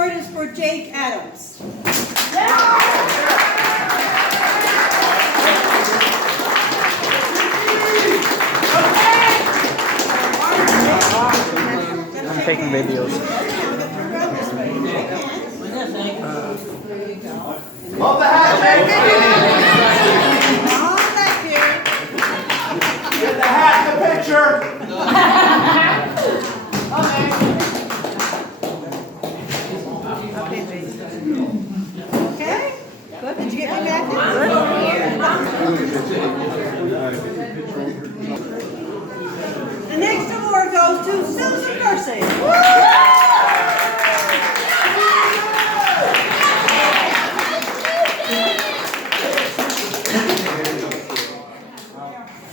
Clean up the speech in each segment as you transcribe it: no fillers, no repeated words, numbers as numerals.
award is for Jake Adams. I'm taking videos. Love the hat, All back here. get the hat in the picture. Okay. Good. Did you get my jacket? The next award goes to Susan Mercy.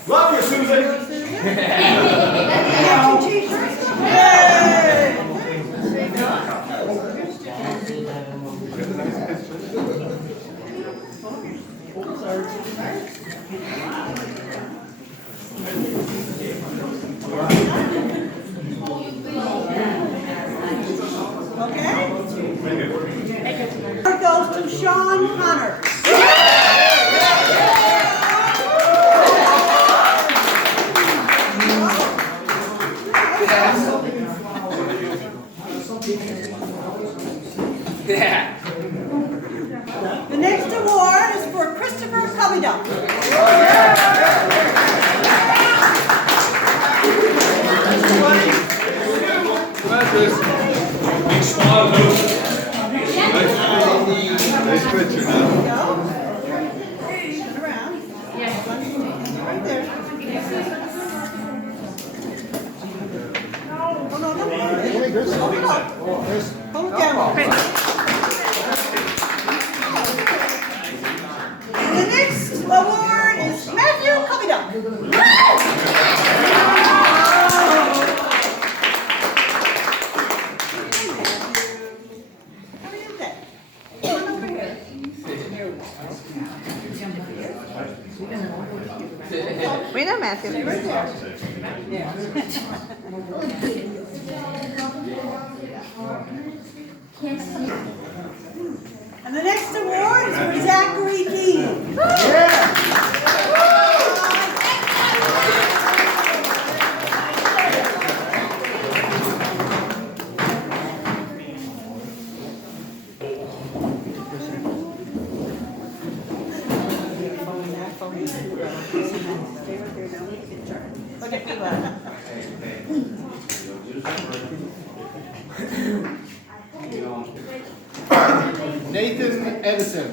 Love you, Susan. Award goes to Sean Hunter. The next award is for Christopher Cubbyduck. Big smile, nice picture now. Turn around. Right there. Oh, no, no, no. Hold it down. And the next award is Matthew Cubbyduck. How are you today? Come on over here. Wait a Matthew. Right there. And the next award is for Zachary Keene. Nathan Edison.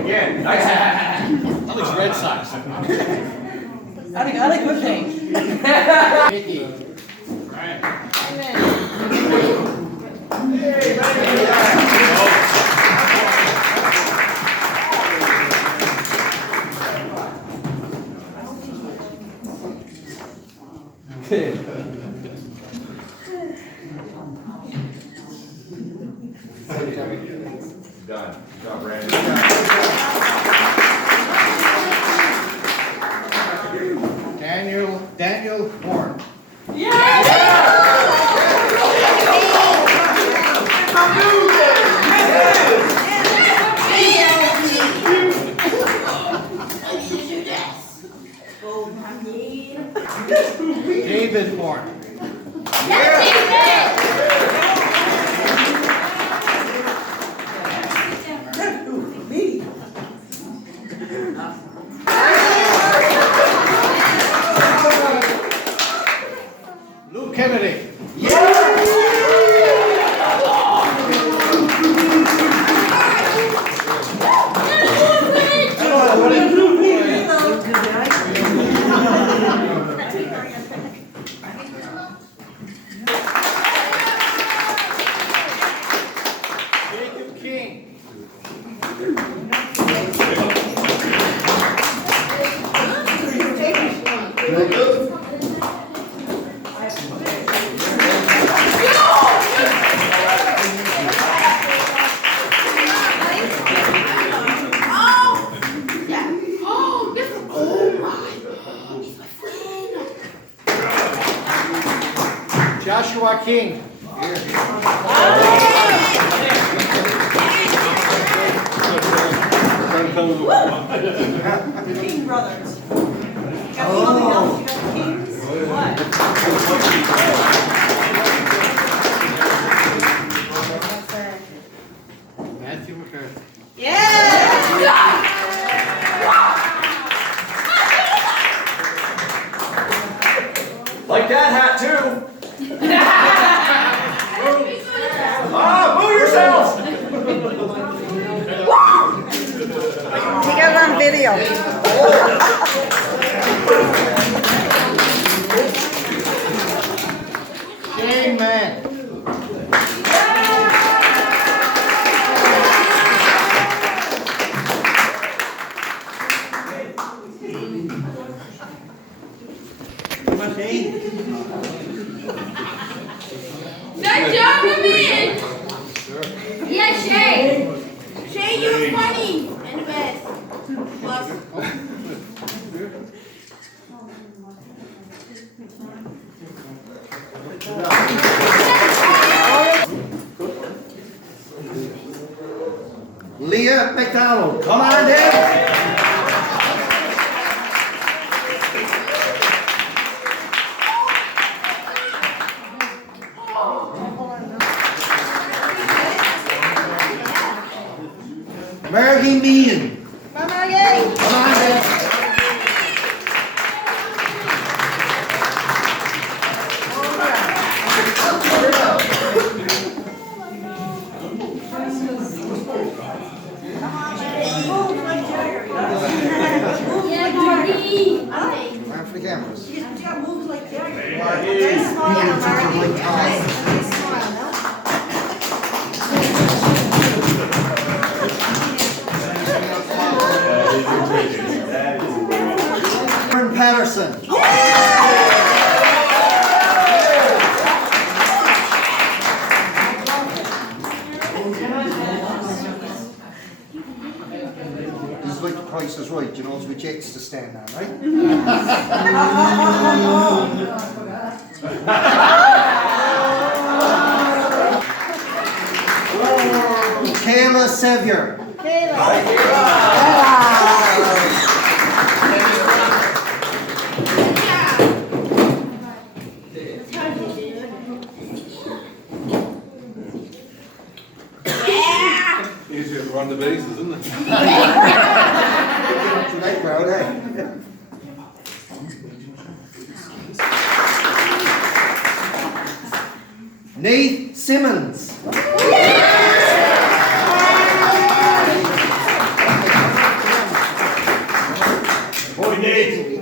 Again, nice. That looks Red Sox. I like good things. Mickey. Done. Good job, Randy. Daniel Warren. David Warren. Luke Kennedy. Jacob King. King. King brothers. You got something else? You got kings? What? Matthew McCarthy. Like that hat too. Move yourselves. You got it on video. King man. Good job, man! Yeah, Shay! Shay, you were funny! And the best. Love. Leah McDonald. Come on, Dad. Margie Meehan. Come on, Maggie. Come on, Dad. Yeah, Marty! Time for the cameras. Yeah, moves like Jagger. Nice smile, Margie. Nice smile, no? Aaron Patterson. This is like the Price is Right, you know, it's which X to stand on, right? Kayla Sevier. Easier to run the bases, isn't it? Tonight, crowd, eh? Nate Simmons. Boy, Nate.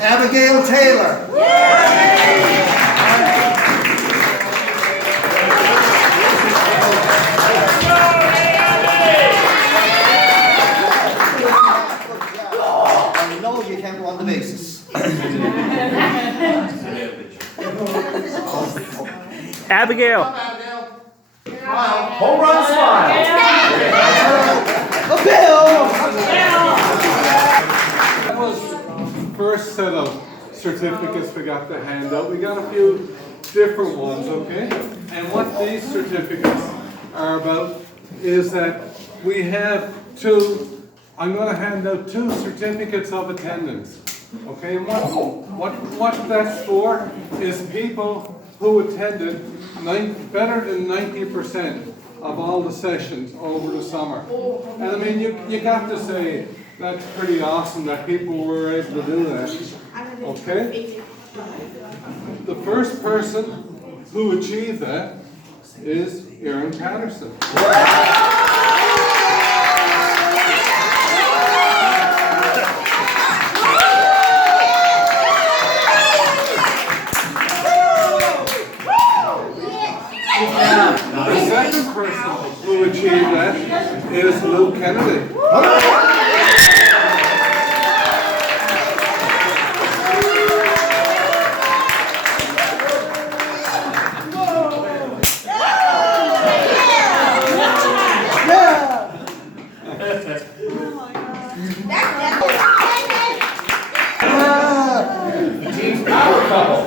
Abigail Taylor. I know you can't run the bases. Abigail. Home run smile. That was first set of certificates we got to hand out. We got a few different ones, okay? And what these certificates are about is that we have I'm going to hand out 2 certificates of attendance, okay? And what that's for is people who attended better than 90% of all the sessions over the summer. And I mean, you got to say, that's pretty awesome that people were able to do that, okay? The first person who achieved that is Aaron Patterson. The second person who achieved that is Luke Kennedy. Power couple.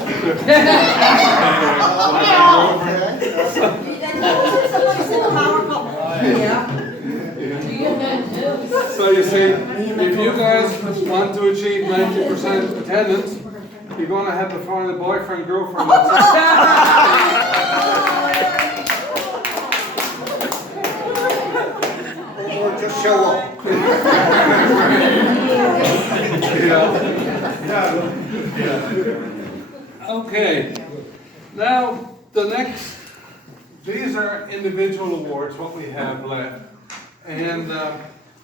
Somebody said a power couple. So you see, if you guys want to achieve 90% attendance, you're going to have to find a boyfriend, girlfriend. Or just show up. Okay, now the next, these are individual awards, what we have left. And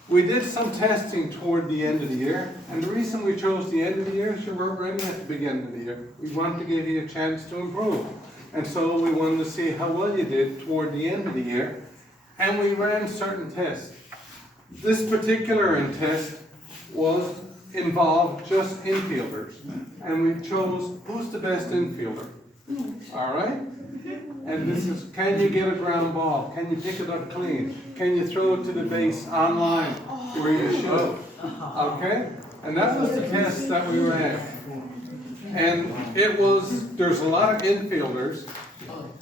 we did some testing toward the end of the year. And the reason we chose the end of the year is you weren't ready at the beginning of the year. We wanted to give you a chance to improve. And so we wanted to see how well you did toward the end of the year. And we ran certain tests. This particular test involved just infielders. And we chose who's the best infielder. All right? And this is, can you get a ground ball? Can you pick it up clean? Can you throw it to the base online where you should? Okay? And that was the test that we ran. And there's a lot of infielders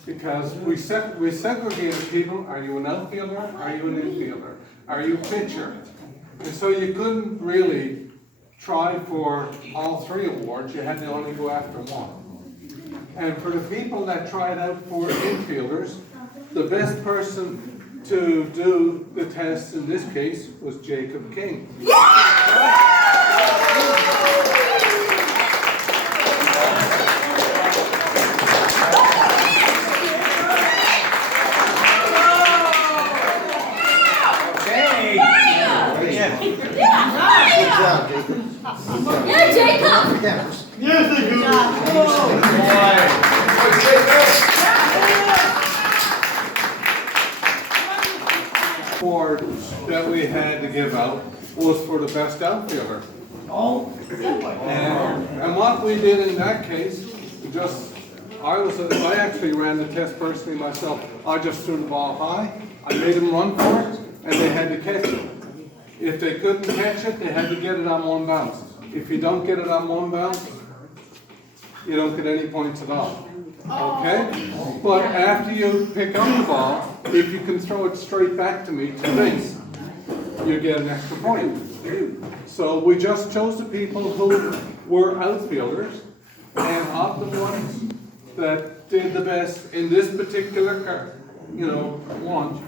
because we segregated people. Are you an outfielder? Are you an infielder? Are you a pitcher? And so you couldn't really try for all three awards. You had to only go after one. And for the people that tried out for infielders, the best person to do the test in this case was Jacob King. Good job, Jacob. Yeah, Jacob. Yes, Award that we had to give out was for the best outfielder. And what we did in that case, I actually ran the test personally myself. I just threw the ball high, I made them run for it, and they had to catch it. If they couldn't catch it, they had to get it on one bounce. If you don't get it on one bounce, you don't get any points at all. Okay? But after you pick up the ball, if you can throw it straight back to me to base, you get an extra point. So we just chose the people who were outfielders, and of the ones that did the best in this particular, one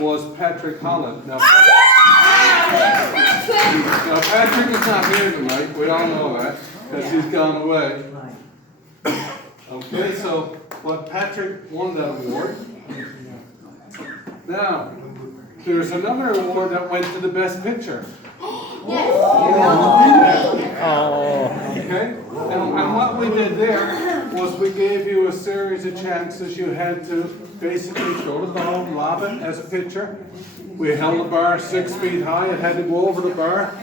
was Patrick Holland. Now Patrick is not here tonight. We all know that because he's gone away. Okay, so Patrick won that award. Now, there's another award that went to the best pitcher. Okay, and what we did there was we gave you a series of chances. You had to basically throw the ball, lob it as a pitcher. We held the bar 6 feet high. It had to go over the bar,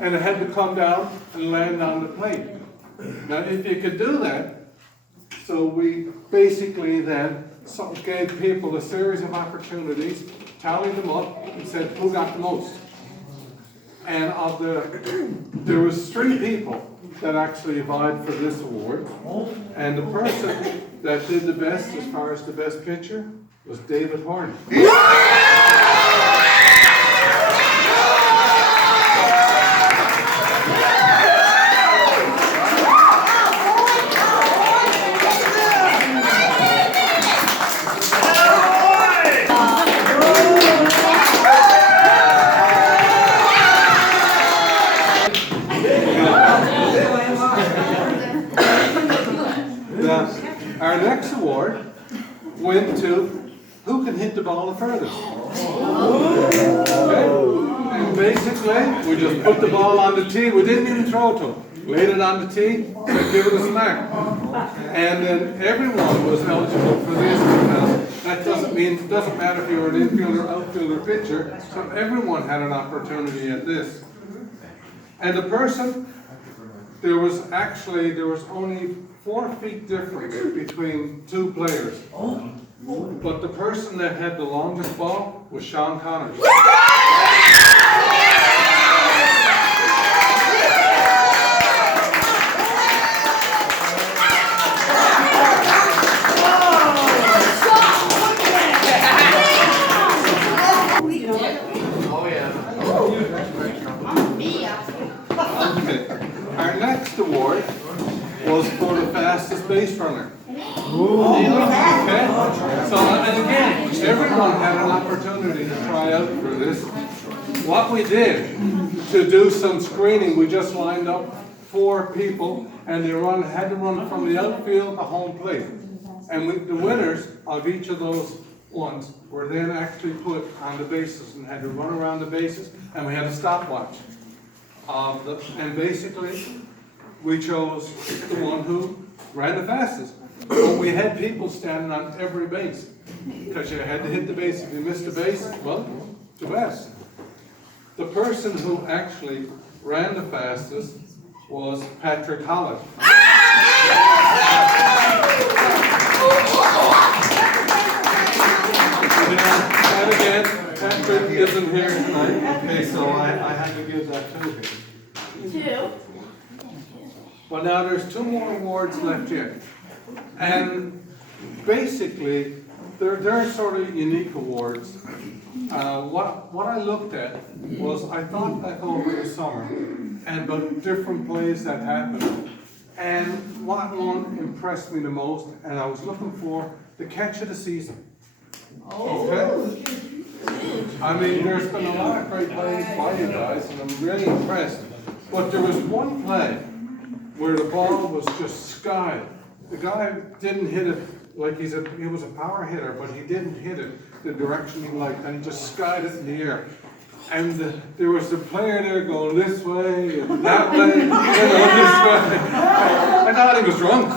and it had to come down and land on the plate. Now, if you could do that, so we basically then gave people a series of opportunities, tallied them up, and said, who got the most? And there was 3 people that actually vied for this award. And the person that did the best as far as the best pitcher was David Horn. Our next award went to who can hit the ball the furthest. Okay? And basically, we just put the ball on the tee. We didn't even throw it to him. Laid it on the tee, said give it a smack. And then everyone was eligible for this because that doesn't matter if you're an infielder, outfielder, pitcher. So everyone had an opportunity at this. And the person, there was only 4 feet difference between 2 players. But the person that had the longest ball was Sean Connors. fastest base runner. Okay? So, and again, everyone had an opportunity to try out for this. What we did to do some screening, we just lined up 4 people, and they had to run from the outfield to home plate. And the winners of each of those ones were then actually put on the bases and had to run around the bases, and we had a stopwatch. And basically, we chose the one who ran the fastest. But we had people standing on every base, because you had to hit the base. If you missed the base, well, too bad. The person who actually ran the fastest was Patrick Holland. And again, Patrick isn't here tonight, okay, so I had to give that to him. 2. But now there's 2 more awards left yet. And basically, they're sort of unique awards. What I looked at was, I thought back over the summer and about different plays that happened. And what one impressed me the most, and I was looking for the catch of the season. Okay? I mean, there's been a lot of great plays by you guys, and I'm really impressed. But there was one play where the ball was just skied. The guy didn't hit it like he was a power hitter, but he didn't hit it the direction he liked, and he just skied it in the air. And there was the player there going this way and that way, this way. I thought he was drunk.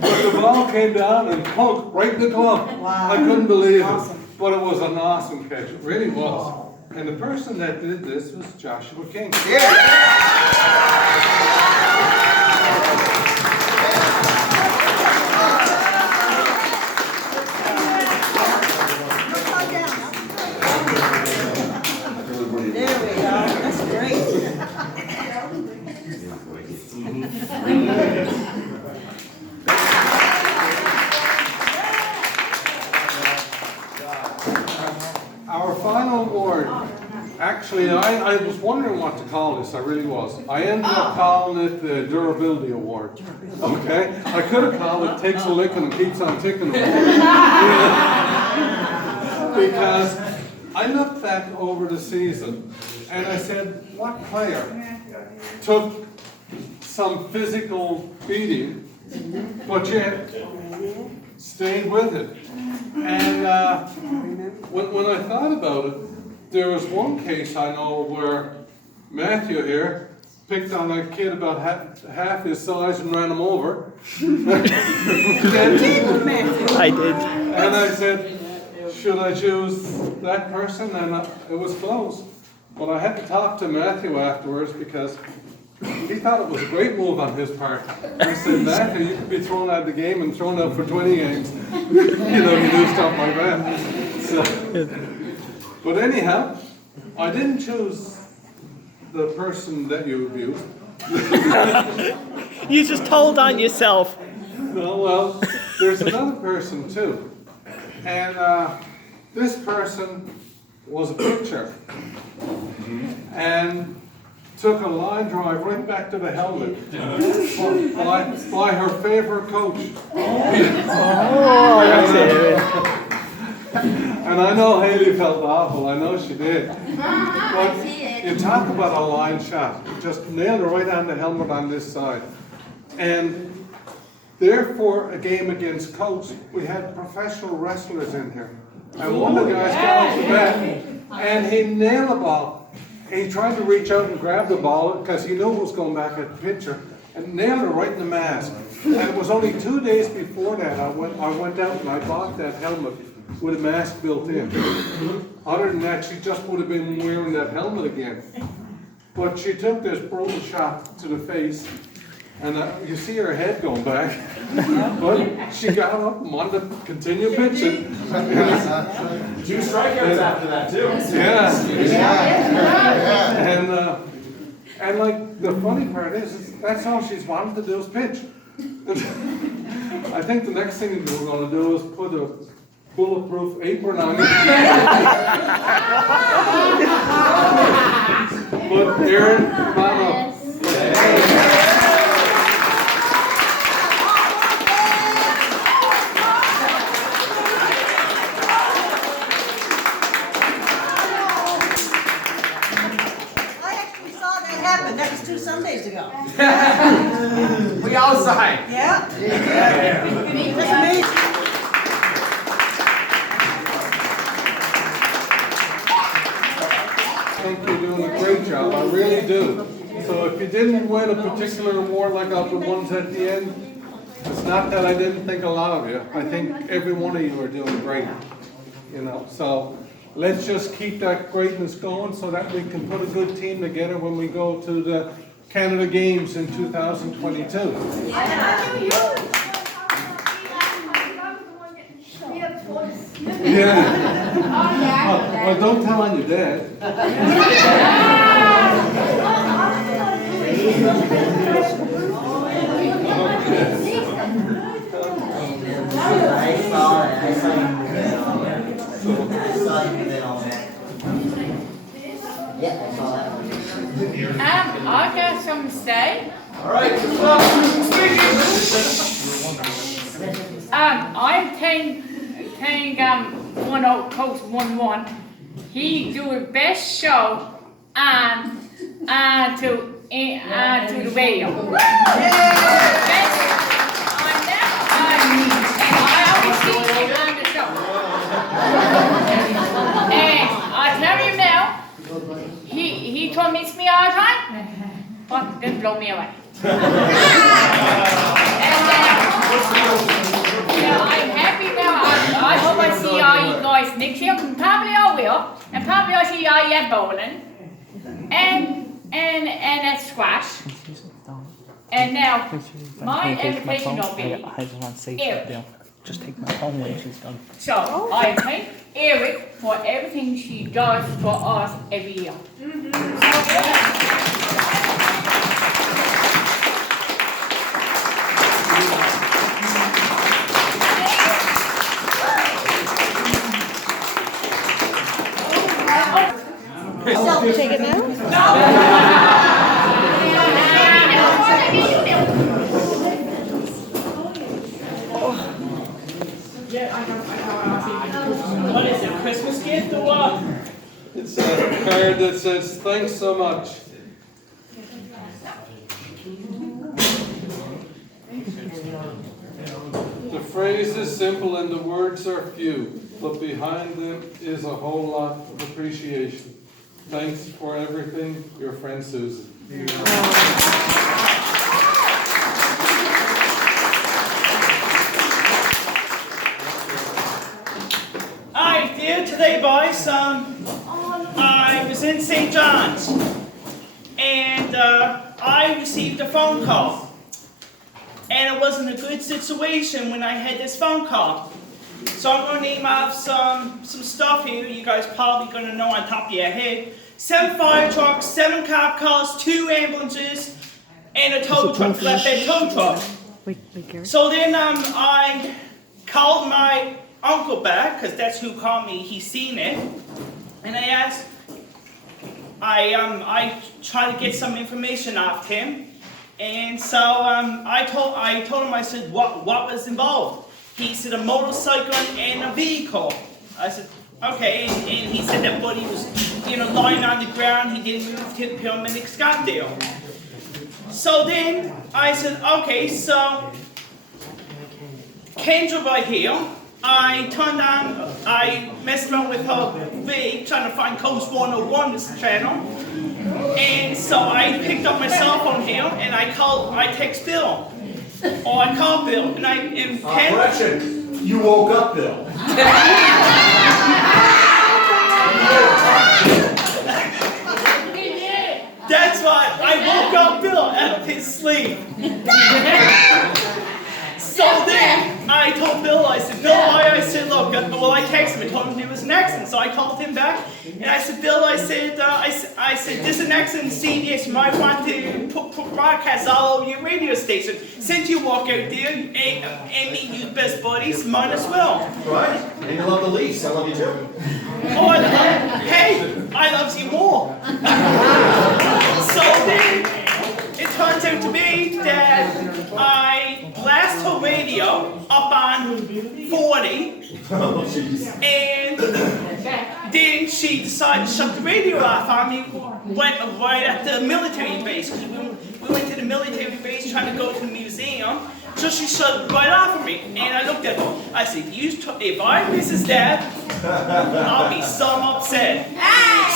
But the ball came down and poked right in the glove. I couldn't believe it. But it was an awesome catch. It really was. And the person that did this was Joshua King. There we go. That's great. Our final award, actually, I was wondering what to call this, I really was. I ended up calling it the Durability Award. Okay? I could have called it Takes a Licking and Keeps on Ticking Award. Because I looked back over the season and I said, what player took some physical beating, but yet stayed with it? And when I thought about it, there was one case I know where Matthew here picked on a kid about half his size and ran him over. I did. And I said, should I choose that person? And it was close. But I had to talk to Matthew afterwards because he thought it was a great move on his part. I said, Matthew, you could be thrown out of the game and thrown out for 20 games. You do stuff like that. So, but anyhow, I didn't choose the person that you abused. You just told on yourself. No, well, there's another person too. And this person was a pitcher. And took a line drive right back to the helmet by her favorite coach. And I know Haley felt awful, I know she did. But you talk about a line shot, just nailed her right on the helmet on this side. And therefore, a game against Coach, we had professional wrestlers in here. And one of the guys got off the bat, and he nailed the ball. He tried to reach out and grab the ball because he knew it was going back at the pitcher, and nailed her right in the mask. And it was only 2 days before that I went out and I bought that helmet with a mask built in. Other than that, she just would have been wearing that helmet again. But she took this brutal shot to the face, and you see her head going back. But she got up and wanted to continue pitching. 2 strikeouts after that, too. Yeah. And like the funny part is that's all she's wanted to do is pitch. I think the next thing we're going to do is put a bulletproof apron on it. But Aaron, come on up. We outside. Yeah. Big That's job. amazing. I think you're doing a great job, I really do. So if you didn't win a particular award like the ones at the end, it's not that I didn't think a lot of you. I think every one of you are doing great. You know, so let's just keep that greatness going so that we can put a good team together when we go to the Canada Games in 2022. Yeah. Well, don't tell on your dad. I saw it. I saw you move it on there. I saw you move it on there. Yeah, I saw that. I got some to say. All right, I'm telling one out coach 1-1. He do the best show on to the radio. I always see him on the show. And I tell you now, he torments me all the time, but didn't blow me away. I'm happy now. I hope I see all you guys next year. Probably I will. And probably I'll see all you at bowling. And at squash. And now, my invitation will be I just want to say Eric. something. Just take my phone when she's done. So I thank Eric for everything she does for us every year. Take it now? What is it, Christmas gift or what? It's a card that says, thanks so much. The phrase is simple and the words are few, but behind them is a whole lot of appreciation. Thanks for everything, your friend Susan. Hi, dear. Today, boys, I was in St. John's, and I received a phone call. And it wasn't a good situation when I had this phone call. So I'm going to name off some stuff here you guys probably going to know on top of your head. 7 fire trucks, 7 cop cars, 2 ambulances, and a tow truck, flatbed tow truck. So then I called my uncle back, because that's who called me, he seen it. And I asked, I tried to get some information off him. And so I told him, I said, what was involved? He said a motorcycle and a vehicle. I said, okay, and he said that buddy was, lying on the ground, he didn't move till the paramedics got there. So then I said, okay, so Kendra right here, I messed around with her rig, trying to find Coast 101, this channel. And so I picked up my cell phone here, and I text Bill. Or I called Bill, and correction, you woke up, Bill. That's right, I woke up Bill out of his sleep. So then, I told Bill, I said, Bill, I said, look, I texted him, I told him there was an accident, so I called him back, and I said, Bill, I said, there's an accident in CDS, you might want to put broadcasts all over your radio station. Since you walk out there, and me, you best buddies, might as well. Right? And you love the least. I love you too. Oh, I love you more. So then, it turns out to be that I blast her radio up on 40, Oh, jeez. and then she decided to shut the radio off on me right at the military base. we went to the military base trying to go to the museum. So she shut right off of me, and I looked at her. I said, if I miss his dad, I'll be so upset.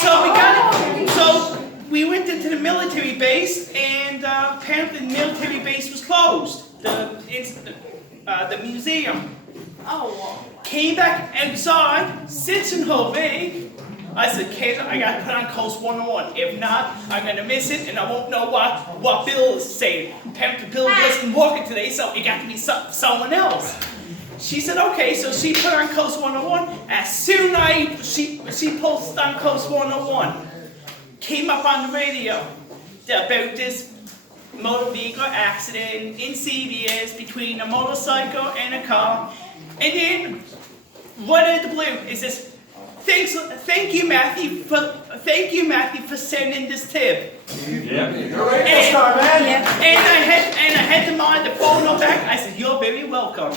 So we went into the military base, and apparently the military base was closed. The museum. Oh. Came back outside, sits in her bag. I said, Kayla, I gotta put on Coast 101. If not, I'm gonna miss it, and I won't know what Bill is saying. Apparently Bill wasn't working today, so it got to be someone else. She said, okay, so she put on Coast 101. As soon as she posted on Coast 101, came up on the radio about this motor vehicle accident in CVS between a motorcycle and a car. And then, right out of the blue, it says, thank you, Matthew, for sending this tip. Yeah. You're right this time, man. And I had to mind the phone back. I said, you're very welcome.